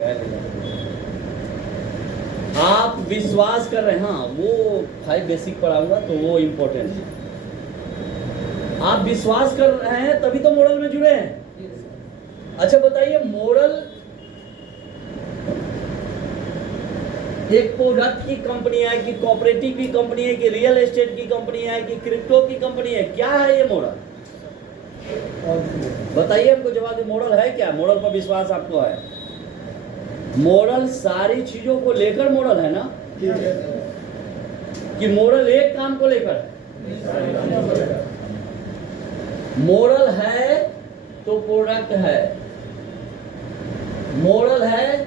आप विश्वास कर रहे हैं, हाँ वो 5 बेसिक पढ़ाऊंगा तो वो इम्पोर्टेंट है। आप विश्वास कर रहे हैं तभी तो मॉडल में जुड़े हैं। अच्छा बताइए, मॉडल एक प्रोडक्ट की कंपनी है कि कोऑपरेटिव की कंपनी है कि रियल एस्टेट की कंपनी है कि क्रिप्टो की कंपनी है, क्या है ये मॉडल? बताइए हमको जवाब। मॉडल है क्या? मॉडल पर विश्वास आपको है? मॉडल सारी चीजों को लेकर मॉडल है ना, कि मॉडल एक काम को लेकर है? मॉडल है तो प्रोडक्ट है, मॉडल है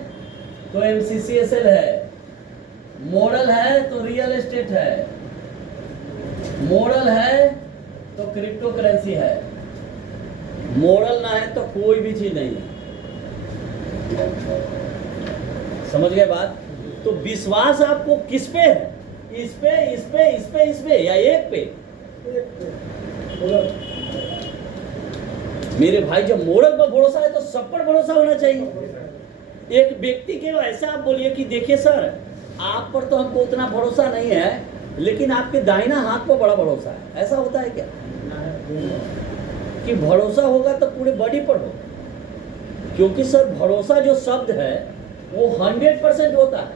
तो एमसीसीएसएल है, मॉडल है तो रियल एस्टेट है, मॉडल है तो क्रिप्टो करेंसी है। मॉडल ना है तो कोई भी चीज नहीं है। समझ गए बात? तो विश्वास आपको किस पे है? इस पे, इस पे, इस पे, इस पे, या एक पे? मेरे भाई, जब मॉडल पर भरोसा है तो सब पर भरोसा होना चाहिए। एक व्यक्ति के ऐसा आप बोलिए कि देखिए सर, आप पर तो हमको उतना भरोसा नहीं है, लेकिन आपके दाहिना हाथ पर बड़ा भरोसा है, ऐसा होता है क्या? कि भरोसा होगा तो पूरे बॉडी पर हो। क्योंकि सर भरोसा जो शब्द है वो 100% होता है,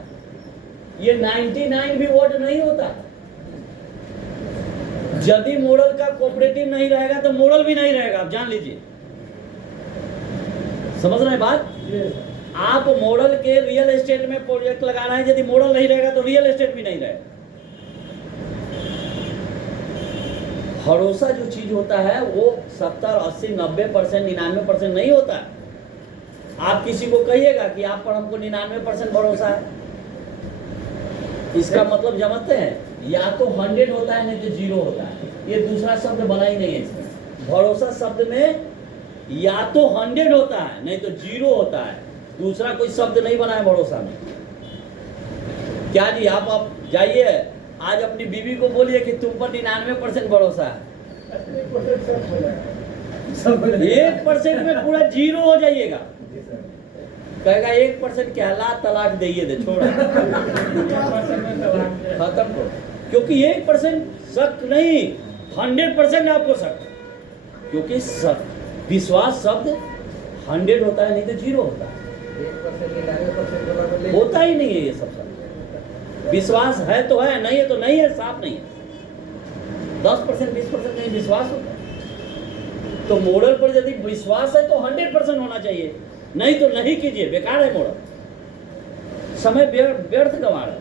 ये 99 भी वर्ड नहीं होता। यदि मॉडल का कोऑपरेटिव नहीं रहेगा तो मॉडल भी नहीं रहेगा, आप जान लीजिए। समझ रहे हैं बात? आप मॉडल के रियल एस्टेट में प्रोजेक्ट लगाना है, यदि मॉडल नहीं रहेगा तो रियल एस्टेट भी नहीं रहेगा। भरोसा जो चीज होता है वो 70, 80, 90%, 99% नहीं होता है। आप किसी को कहिएगा कि आप पर हमको 99% भरोसा है, इसका मतलब समझते हैं, या तो 100 होता है नहीं तो 0 होता है। ये दूसरा शब्द बना ही नहीं है इसमें। भरोसा शब्द में या तो 100 होता है नहीं तो 0 होता है, दूसरा कोई शब्द नहीं बना है भरोसा में। क्या जी, आप जाइए आज अपनी बीवी को बोलिए कि तुम पर 99% भरोसा है, 1% में पूरा 0 हो जाइएगा। कहेगा 1% क्या, ला तलाक दे दे, छोड़ा खत्म करो। क्योंकि 1% शक नहीं, 100% आपको शक। क्योंकि विश्वास शब्द 100 होता है नहीं तो 0 होता है, होता ही नहीं है ये सब शब्द। विश्वास है तो है, नहीं है तो नहीं है, साफ नहीं है। 10%, 20% नहीं विश्वास होता है। तो मॉडल पर यदि विश्वास है तो 100% होना चाहिए, नहीं तो नहीं कीजिए, बेकार है मॉडल, समय व्यर्थ गंवा रहे।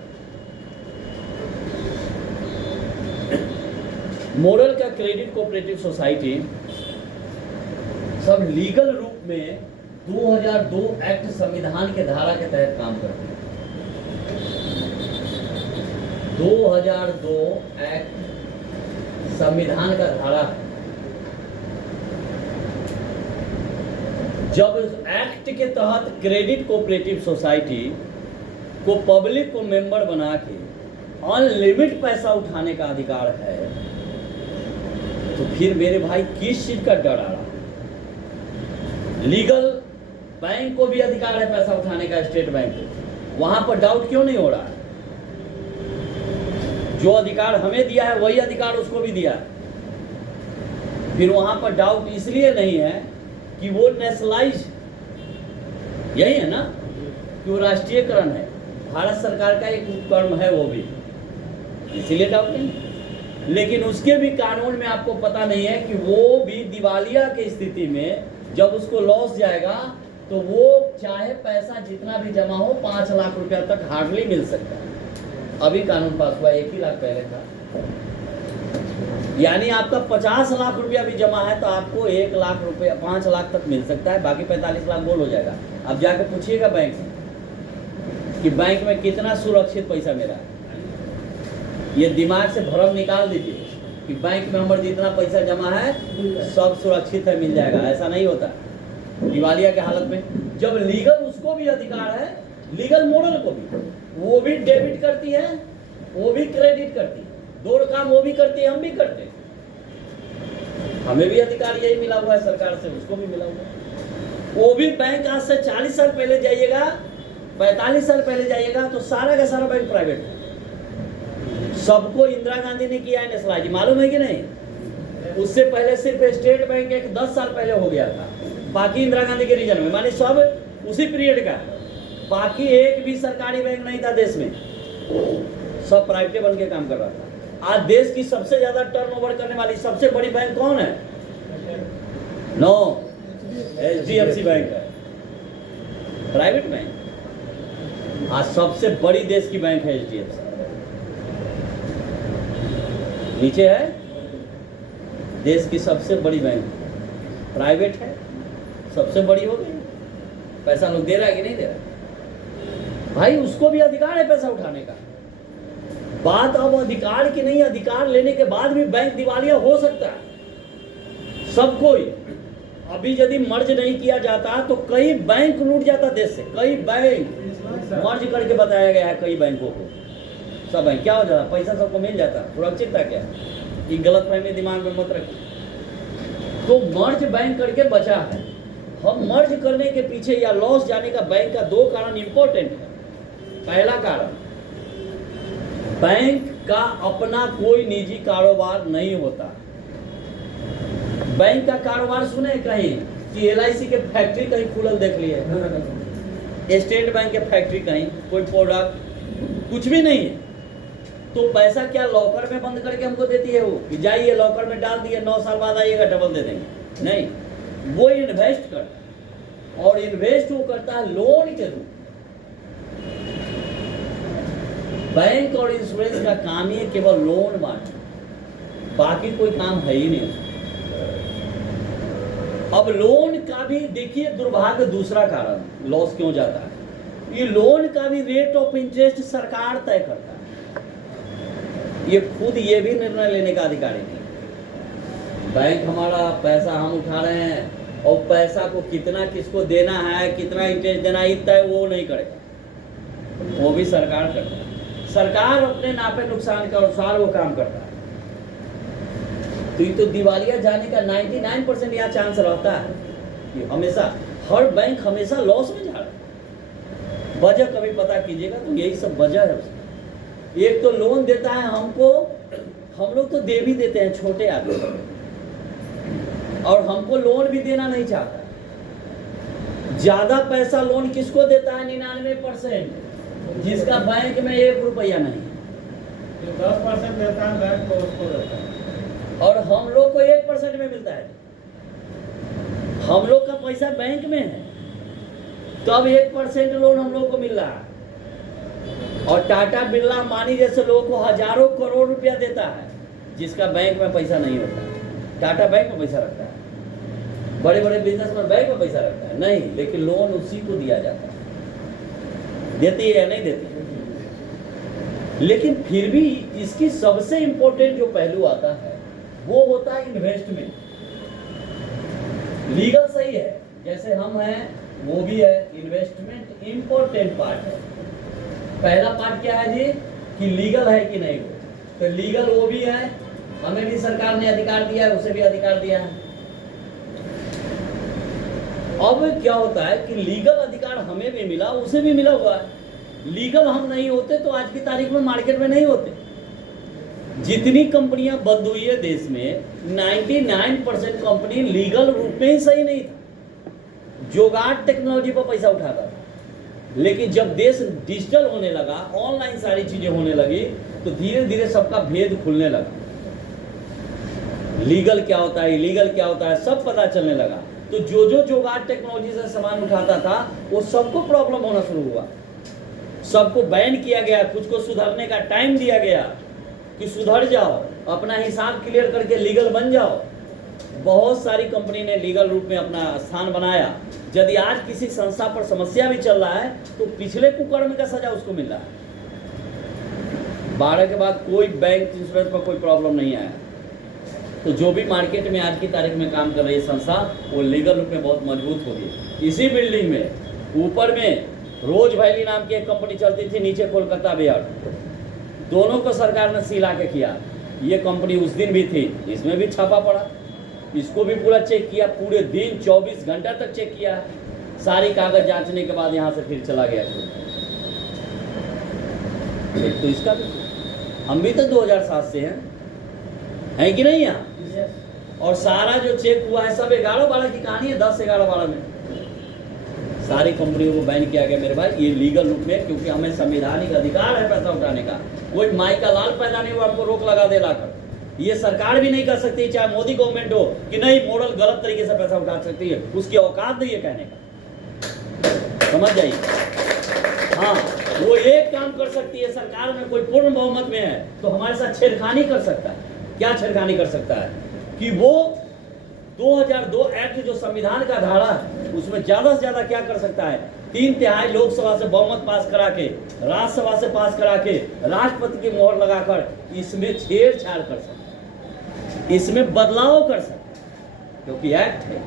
मॉडल का क्रेडिट कोऑपरेटिव सोसाइटी सब लीगल रूप में 2002 एक्ट संविधान के धारा के तहत काम करती है। 2002 एक्ट संविधान का धारा है। जब एक्ट के तहत क्रेडिट कोऑपरेटिव सोसाइटी को पब्लिक को मेंबर बना के अनलिमिटेड पैसा उठाने का अधिकार है, तो फिर मेरे भाई किस चीज का डर आ रहा? लीगल बैंक को भी अधिकार है पैसा उठाने का, स्टेट बैंक को, वहां पर डाउट क्यों नहीं हो रहा है? जो अधिकार हमें दिया है वही अधिकार उसको भी दिया है। फिर वहां पर डाउट इसलिए नहीं है कि वो नेशनलाइज, यही है ना, कि वो राष्ट्रीयकरण है, भारत सरकार का एक उपक्रम है, वो भी इसीलिए डाउट नहीं। लेकिन उसके भी कानून में आपको पता नहीं है कि वो भी दिवालिया की स्थिति में जब उसको लॉस जाएगा तो वो चाहे पैसा जितना भी जमा हो 5 लाख रुपया तक हार्डली मिल सकता है। अभी कानून पास हुआ, 1 ही लाख पहले था। यानी आपका 50 लाख रुपया भी जमा है तो आपको 1 लाख रुपया 5 लाख तक मिल सकता है, बाकी 45 लाख गोल हो जाएगा। अब जाके पूछिएगा बैंक से कि बैंक में कितना सुरक्षित पैसा मेरा है। ये दिमाग से भ्रम निकाल दीजिए कि बैंक में हमारा जितना पैसा जमा है सब सुरक्षित है, मिल जाएगा। ऐसा नहीं होता। दिवालिया के हालत में जब लीगल उसको भी अधिकार है, लीगल मॉडल को भी, वो भी डेबिट करती है, वो भी क्रेडिट करती है, दो काम वो भी करती है, हम भी करते हैं। हमें भी अधिकार यही मिला हुआ है सरकार से, उसको भी मिला हुआ है। वो भी बैंक आज से 40 साल पहले जाइएगा 45 साल पहले जाइएगा तो सारा का सारा बैंक प्राइवेट है। सबको इंदिरा गांधी ने किया है नेशनलाइज, मालूम है कि नहीं? उससे पहले सिर्फ स्टेट बैंक एक 10 साल पहले हो गया था, बाकी इंदिरा गांधी के रीजन में, माने सब उसी पीरियड का है। बाकी एक भी सरकारी बैंक नहीं था देश में, सब प्राइवेट बन के काम कर रहा था। आज देश की सबसे ज्यादा टर्नओवर करने वाली सबसे बड़ी बैंक कौन है? नो, HDFC बैंक है, प्राइवेट बैंक। आज सबसे बड़ी देश की बैंक है HDFC, नीचे है देश की सबसे बड़ी बैंक, प्राइवेट है, सबसे बड़ी हो गई। पैसा लोग दे रहा है कि नहीं दे रहा? भाई उसको भी अधिकार है पैसा उठाने का। बात अब अधिकार की नहीं, अधिकार लेने के बाद भी बैंक दिवालिया हो सकता है सब कोई। अभी यदि मर्ज नहीं किया जाता तो कई बैंक लूट जाता देश से, कई बैंक मर्ज करके बताया गया है कई बैंकों को, सब बैंक क्या हो जाता, पैसा सबको मिल जाता, सुरक्षित था क्या? ये गलत फहमी दिमाग में मत रखिए। तो मर्ज बैंक करके बचा है। हम मर्ज करने के पीछे या लॉस जाने का बैंक का 2 कारण इंपॉर्टेंट है। पहला कारण, बैंक का अपना कोई निजी कारोबार नहीं होता। बैंक का कारोबार सुने कहीं कि LIC के फैक्ट्री कहीं खुलल देख लिए, स्टेट बैंक के फैक्ट्री कहीं, कोई प्रोडक्ट कुछ भी नहीं है। तो पैसा क्या लॉकर में बंद करके हमको देती है वो कि जाइए लॉकर में डाल दिए, 9 साल बाद आइएगा डबल दे देंगे? नहीं, वो इन्वेस्ट करता है, और इन्वेस्ट वो करता है लोन के रूप। बैंक और इंश्योरेंस का काम ही केवल लोन बांटना, बाकी कोई काम है ही नहीं। अब लोन का भी देखिए दुर्भाग्य, दूसरा कारण लॉस क्यों जाता है, ये लोन का भी रेट ऑफ इंटरेस्ट सरकार तय करता है। ये खुद ये भी निर्णय लेने का अधिकारी नहीं। बैंक हमारा पैसा हम उठा रहे हैं और पैसा को कितना किसको देना है, कितना इंटरेस्ट देना है, तय वो नहीं करेगा, वो भी सरकार करता है। सरकार अपने नापे नुकसान के अनुसार वो काम करता है। तो ये तो दिवालिया जाने का 99% यहाँ चांस रहता है कि हमेशा हर बैंक हमेशा लॉस में जा रहा है। वजह कभी पता कीजिएगा तो यही सब वजह है उसका। एक तो लोन देता है हमको, हम लोग तो दे भी देते हैं छोटे आदमी, और हमको लोन भी देना नहीं चाहता। ज्यादा पैसा लोन किसको देता है? 99%, जिसका बैंक में 1 रुपया नहीं, 10% देता है बैंक को, उसको देता है। और हम लोग को 1% में मिलता है। हम लोग का पैसा बैंक में है, तो अब 1% लोन हम लोग को मिल रहा है। और टाटा बिरला अंबानी जैसे लोगों को हजारों करोड़ रुपया देता है, जिसका बैंक में पैसा नहीं होता। टाटा बैंक में पैसा रखता है, बड़े बड़े बिजनेसमैन बैंक में पैसा रखता है नहीं, लेकिन लोन उसी को दिया जाता है। देती है या नहीं देती? लेकिन फिर भी इसकी सबसे इंपॉर्टेंट जो पहलू आता है वो होता है इन्वेस्टमेंट। लीगल सही है, जैसे हम हैं वो भी है, इन्वेस्टमेंट इंपॉर्टेंट पार्ट है। पहला पार्ट क्या है जी कि लीगल है कि नहीं, तो लीगल वो भी है, हमें भी सरकार ने अधिकार दिया है, उसे भी अधिकार दिया है। अब क्या होता है कि लीगल अधिकार हमें भी मिला, उसे भी मिला हुआ है। लीगल हम नहीं होते तो आज की तारीख में मार्केट में नहीं होते। जितनी कंपनियां बंद हुई है देश में, 99% कंपनी लीगल रूप में ही सही नहीं था, जुगाड़ टेक्नोलॉजी पर पैसा उठाता था। लेकिन जब देश डिजिटल होने लगा, ऑनलाइन सारी चीजें होने लगी, तो धीरे धीरे सबका भेद खुलने लगा। लीगल क्या होता है, इलीगल क्या होता है, सब पता चलने लगा। तो जो जो जुगाड़ टेक्नोलॉजी से सामान उठाता था वो सबको प्रॉब्लम होना शुरू हुआ, सबको बैन किया गया, कुछ को सुधरने का टाइम दिया गया कि सुधर जाओ, अपना हिसाब क्लियर करके लीगल बन जाओ। बहुत सारी कंपनी ने लीगल रूप में अपना स्थान बनाया। यदि आज किसी संस्था पर समस्या भी चल रहा है तो पिछले कुकर्म का सजा उसको मिल रहा है। 12 के बाद कोई बैंक इंश्योरेंस पर कोई प्रॉब्लम नहीं आया। तो जो भी मार्केट में आज की तारीख में काम कर रही है संस्था, वो लीगल रूप में बहुत मजबूत होगी। इसी बिल्डिंग में ऊपर में रोज वैली नाम की एक कंपनी चलती थी, नीचे कोलकाता बिहार, दोनों को सरकार ने सील के किया। ये कंपनी उस दिन भी थी, इसमें भी छापा पड़ा, इसको भी पूरा चेक किया, पूरे दिन 24 घंटा तक चेक किया। सारी कागज जांचने के बाद यहाँ से फिर चला गया। तो इसका भी हम भी तो 2007 से हैं कि नहीं यहाँ? और सारा जो चेक हुआ है सब 11-12 की कहानी है, 10-11-12 में सारी कंपनियों को बैन किया गया मेरे भाई, ये लीगल रूप में, क्योंकि हमें संवैधानिक अधिकार है पैसा उठाने का। कोई माई का लाल पैदा नहीं हुआ हमको रोक लगा दे लाकर। ये सरकार भी नहीं कर सकती, चाहे मोदी गवर्नमेंट हो, कि नहीं मॉडल गलत तरीके से पैसा उठा सकती है, उसकी औकात नहीं है कहने का, समझ जाइए। हाँ, वो एक काम कर सकती है, सरकार में कोई पूर्ण बहुमत में है तो हमारे साथ छेड़खानी कर सकता है। क्या छेड़खानी कर सकता है कि वो 2002 एक्ट जो संविधान का धारा है उसमें ज्यादा से ज्यादा क्या कर सकता है, 3/3 लोकसभा से बहुमत पास करा के, राज्यसभा से पास करा के, राष्ट्रपति की मोहर लगाकर इसमें छेड़छाड़ कर सकता है, इसमें बदलाव कर सकता है, क्योंकि एक्ट है।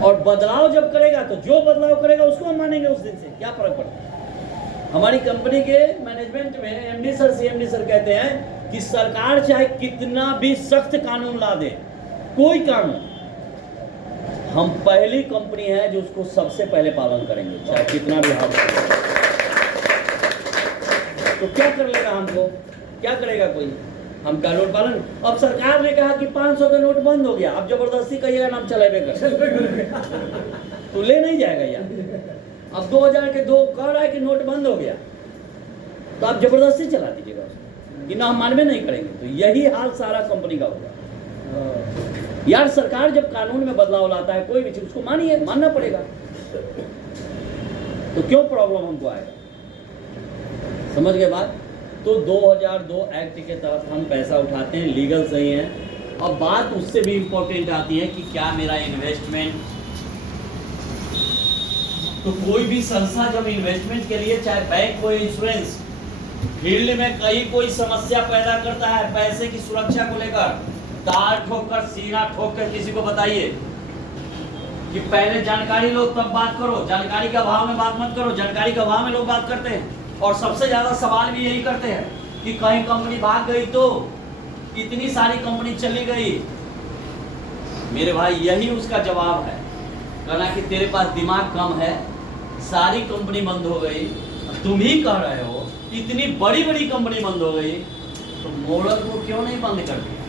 और बदलाव जब करेगा तो जो बदलाव करेगा उसको हम मानेंगे उस दिन से, क्या फर्क पड़ता है। हमारी कंपनी के मैनेजमेंट में एमडी सर, सीएमडी सर कहते हैं कि सरकार चाहे कितना भी सख्त कानून ला दे, कोई कानून, हम पहली कंपनी है जो उसको सबसे पहले पालन करेंगे, चाहे कितना भी हाथ। तो क्या कर लेगा हमको, क्या करेगा कोई, हम कानून पालन। अब सरकार ने कहा कि 500 का नोट बंद हो गया, अब जबरदस्ती कहिएगा नाम चलावे कर तो ले नहीं जाएगा यार। अब 2000 के 2 कह रहा है कि नोट बंद हो गया, तो आप जबरदस्ती चला दीजिएगा उसको कि ना हम मानवे नहीं करेंगे। तो यही हाल सारा कंपनी का होगा यार। सरकार जब कानून में बदलाव लाता है कोई भी चीज, उसको मानिए, मानना पड़ेगा। तो क्यों प्रॉब्लम हमको आएगा, समझ गए बात। तो 2002 एक्ट के तहत हम पैसा उठाते हैं, लीगल सही है। अब बात उससे भी इंपॉर्टेंट आती है कि क्या मेरा इन्वेस्टमेंट, तो कोई भी संस्था जब इन्वेस्टमेंट के लिए, चाहे बैंक हो, इंश्योरेंस फील्ड में कहीं कोई समस्या पैदा करता है पैसे की सुरक्षा को लेकर, तार ठोक कर, सीना ठोक कर किसी को बताइए कि पहले जानकारी लो तब बात करो, जानकारी के अभाव में बात मत करो। जानकारी के अभाव में लोग बात करते हैं, और सबसे ज्यादा सवाल भी यही करते हैं कि कहीं कंपनी भाग गई तो, इतनी सारी कंपनी चली गई। मेरे भाई यही उसका जवाब है, कहना कि तेरे पास दिमाग कम है, सारी कंपनी बंद हो गई, तुम ही कह रहे हो इतनी बड़ी बड़ी कंपनी बंद हो गई, तो मॉडल को क्यों नहीं बंद कर दिया।